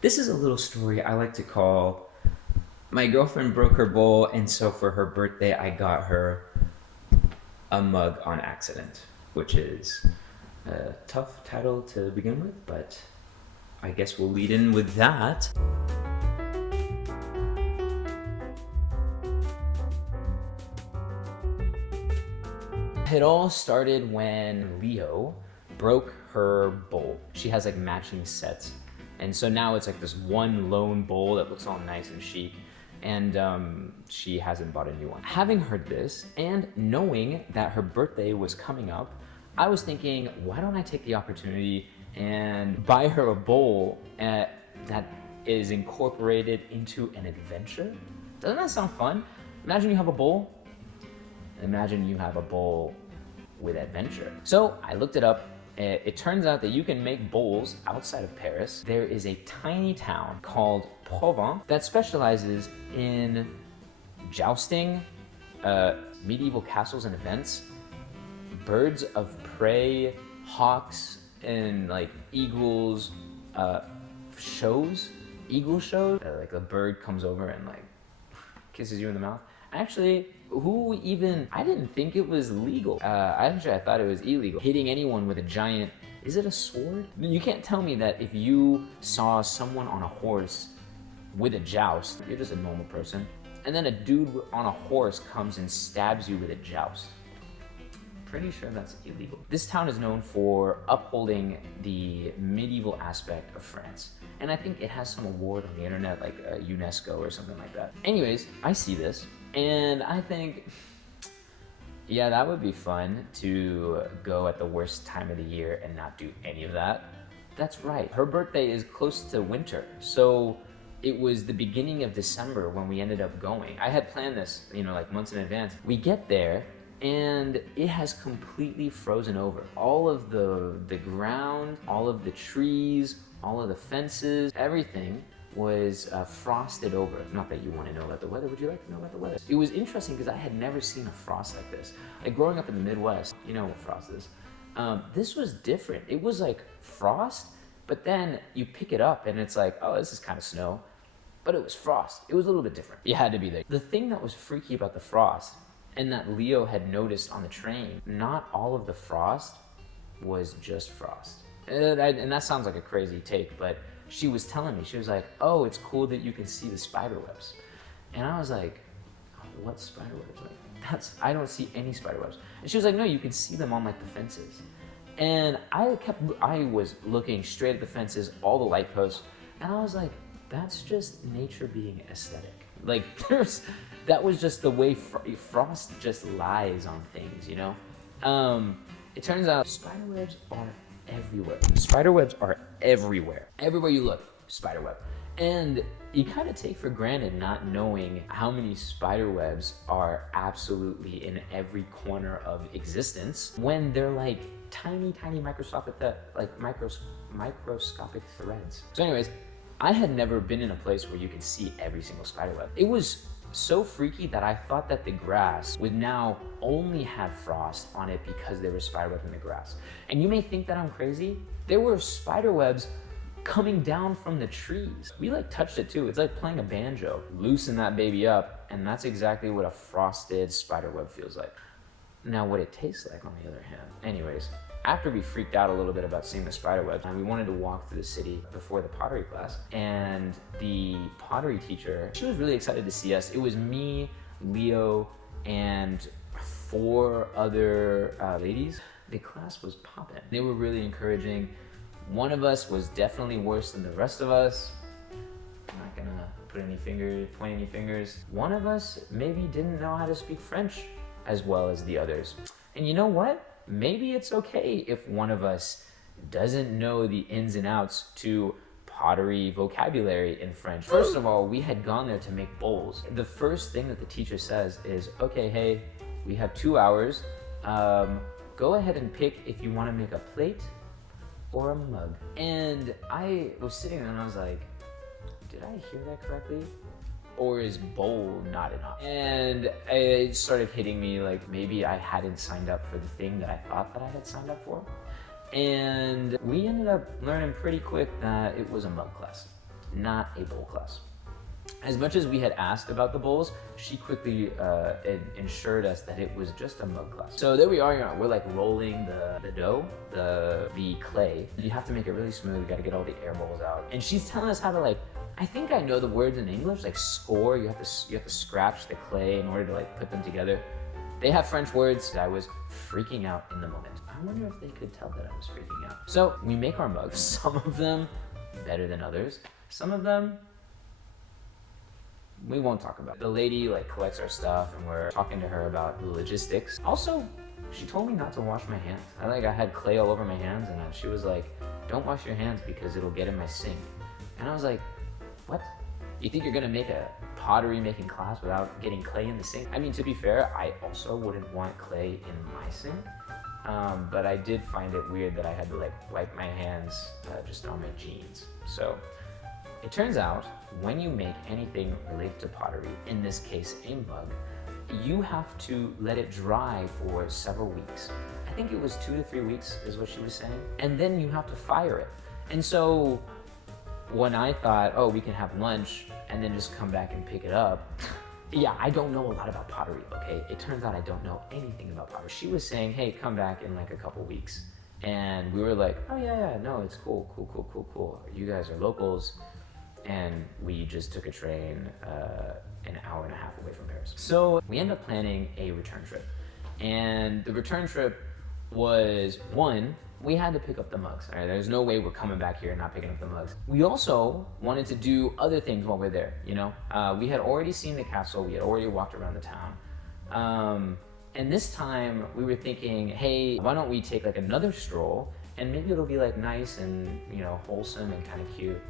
This is a little story I like to call my girlfriend broke her bowl, and so for her birthday, I got her a mug on accident, which is a tough title to begin with, but I guess we'll lead in with that. It all started when Leo broke her bowl. She has like matching sets. And so now it's like this one lone bowl that looks all nice and chic. And she hasn't bought a new one. Having heard this and knowing that her birthday was coming up, I was thinking, why don't I take the opportunity and buy her a bowl that is incorporated into an adventure? Doesn't that sound fun? Imagine you have a bowl. Imagine you have a bowl with adventure. So I looked it up. It turns out that you can make bowls outside of Paris. There is a tiny town called Provins that specializes in jousting, medieval castles and events, birds of prey, hawks, and like eagles shows. Eagle shows. Like a bird comes over and like kisses you in the mouth. Actually, I didn't think it was legal. I thought it was illegal. Hitting anyone with a giant, is it a sword? You can't tell me that if you saw someone on a horse with a joust, you're just a normal person, and then a dude on a horse comes and stabs you with a joust. Pretty sure that's illegal. This town is known for upholding the medieval aspect of France. And I think it has some award on the internet, like UNESCO or something like that. Anyways, I see this, and I think, yeah, that would be fun to go at the worst time of the year and not do any of that. That's right. Her birthday is close to winter, so it was the beginning of December when we ended up going. I had planned this, like months in advance. We get there, and it has completely frozen over. All of the ground, all of the trees, all of the fences, everything was frosted over. Not that you want to know about the weather. Would you like to know about the weather? It was interesting because I had never seen a frost like this. Like growing up in the Midwest, you know what frost is. This was different. It was like frost, but then you pick it up and it's like, oh, this is kind of snow. But it was frost. It was a little bit different. You had to be there. The thing that was freaky about the frost, and that Leo had noticed on the train, not all of the frost was just frost. And that sounds like a crazy take, but she was telling me, she was like, oh, it's cool that you can see the spider webs. And I was like, oh, what spider webs? Like, I don't see any spider webs. And she was like, no, you can see them on like the fences. And I was looking straight at the fences, all the light posts, and I was like, that's just nature being aesthetic. Like that was just the way frost just lies on things, It turns out spider webs are everywhere. Spider webs are everywhere. Everywhere you look, spider web. And you kind of take for granted not knowing how many spider webs are absolutely in every corner of existence when they're like tiny microscopic threads. So anyways, I had never been in a place where you could see every single spider web. It was so freaky that I thought that the grass would now only have frost on it because there were spider webs in the grass. And you may think that I'm crazy. There were spider webs coming down from the trees. We like touched it too. It's like playing a banjo. Loosen that baby up, and that's exactly what a frosted spider web feels like. Now what it tastes like on the other hand. Anyways, after we freaked out a little bit about seeing the spider webs, we wanted to walk through the city before the pottery class. And the pottery teacher, she was really excited to see us. It was me, Leo, and 4 other ladies. The class was popping. They were really encouraging. One of us was definitely worse than the rest of us. I'm not gonna point any fingers. One of us maybe didn't know how to speak French as well as the others. And you know what? Maybe it's okay if one of us doesn't know the ins and outs to pottery vocabulary in French. First of all, we had gone there to make bowls. The first thing that the teacher says is, okay, hey, we have 2 hours. Go ahead and pick if you want to make a plate or a mug. And I was sitting there and I was like, did I hear that correctly? Or is bowl not enough? And it started hitting me like maybe I hadn't signed up for the thing that I thought that I had signed up for. And we ended up learning pretty quick that it was a mug class. not a bowl class. As much as we had asked about the bowls, she quickly ensured us that it was just a mug class. So there we are, we're like rolling the dough, the clay. You have to make it really smooth, you gotta get all the air bubbles out. And she's telling us how to like, I think I know the words in English, like score, you have to scratch the clay in order to like put them together. They have French words. I was freaking out in the moment. I wonder if they could tell that I was freaking out. So we make our mugs, some of them better than others, some of them we won't talk about. The lady like collects our stuff and we're talking to her about the logistics. Also, she told me not to wash my hands. I had clay all over my hands and she was like, don't wash your hands because it'll get in my sink. And I was like, what? You think you're gonna make a pottery making class without getting clay in the sink? I mean, to be fair, I also wouldn't want clay in my sink. But I did find it weird that I had to like wipe my hands just on my jeans. So it turns out when you make anything related to pottery, in this case a mug, you have to let it dry for several weeks. I think it was 2 to 3 weeks is what she was saying. And then you have to fire it. And so when I thought, oh, we can have lunch and then just come back and pick it up, yeah, I don't know a lot about pottery, okay? It turns out I don't know anything about pottery. She was saying, hey, come back in like a couple weeks. And we were like, oh yeah, no, it's cool. You guys are locals. And we just took a train an hour and a half away from Paris. So we ended up planning a return trip. And the return trip was, one, we had to pick up the mugs. All right? There's no way we're coming back here and not picking up the mugs. We also wanted to do other things while we're there, you know? We had already seen the castle. We had already walked around the town. And this time we were thinking, hey, why don't we take like another stroll and maybe it'll be like nice and, you know, wholesome and kind of cute.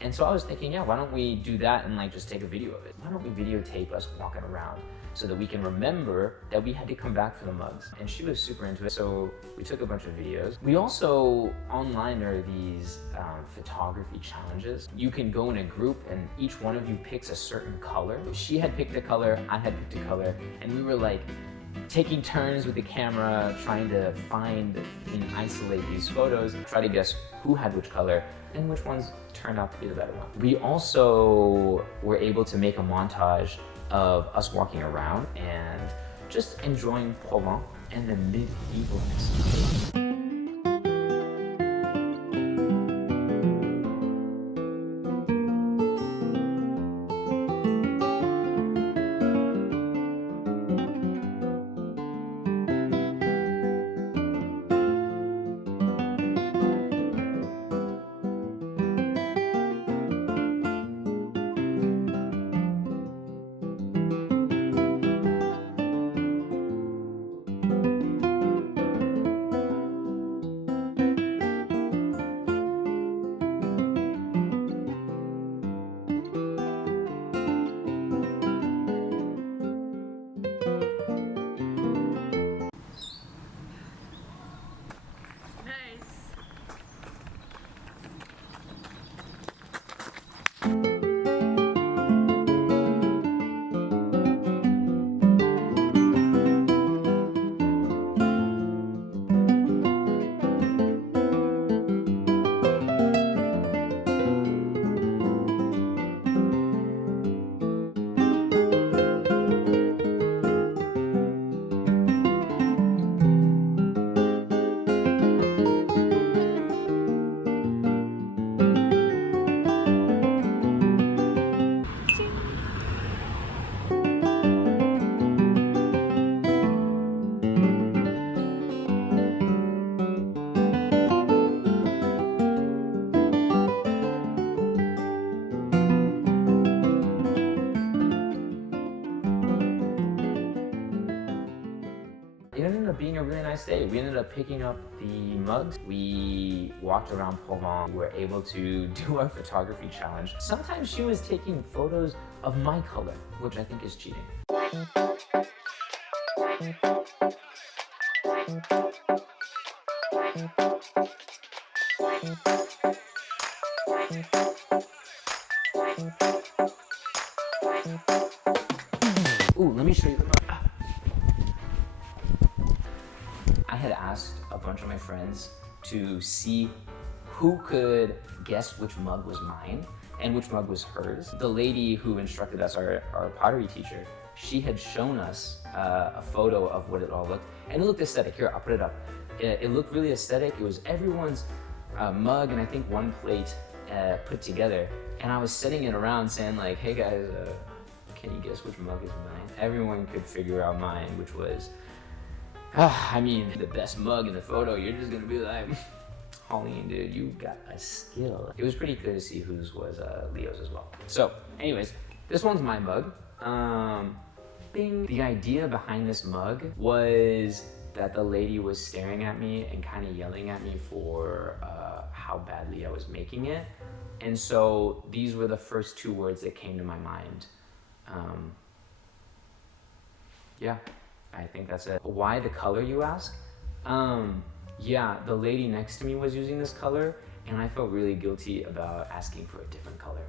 And so I was thinking, yeah, why don't we do that and like just take a video of it? Why don't we videotape us walking around so that we can remember that we had to come back for the mugs? And she was super into it, so we took a bunch of videos. We also, online there are these photography challenges. You can go in a group and each one of you picks a certain color. She had picked a color, I had picked a color, and we were like taking turns with the camera, trying to find and isolate these photos, try to guess who had which color and which ones turned out to be the better one. We also were able to make a montage of us walking around and just enjoying Provins and the medievalness. It ended up being a really nice day. We ended up picking up the mugs. We walked around Provins. We were able to do our photography challenge. Sometimes she was taking photos of my color, which I think is cheating. Ooh, let me show you the mug. I had asked a bunch of my friends to see who could guess which mug was mine. and which mug was hers. The lady who instructed us, our pottery teacher, she had shown us a photo of what it all looked, and it looked aesthetic. Here, I'll put it up. It looked really aesthetic. It was everyone's mug and I think one plate put together. And I was setting it around saying like, hey guys, can you guess which mug is mine? Everyone could figure out mine, which was, I mean, the best mug in the photo. You're just gonna be like, Pauline, dude, you got a skill. It was pretty clear to see whose was Leo's as well. So anyways, this one's my mug. Bing. The idea behind this mug was that the lady was staring at me and kind of yelling at me for how badly I was making it. And so these were the first two words that came to my mind. Yeah, I think that's it. Why the color, you ask? Yeah, the lady next to me was using this color and I felt really guilty about asking for a different color.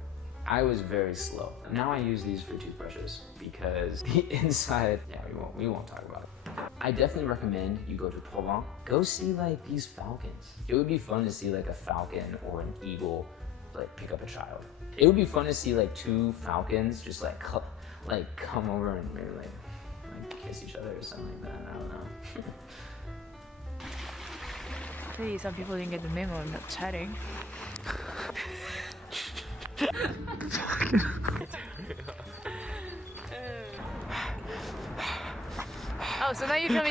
I was very slow. Now I use these for toothbrushes because the inside, yeah, we won't talk about it. I definitely recommend you go to Provins. Go see like these falcons. It would be fun to see like a falcon or an eagle like pick up a child. It would be fun to see like two falcons just like come over and maybe like kiss each other or something like that. I don't know. Hey, some people didn't get the memo. I'm not chatting. Oh, so now you tell me.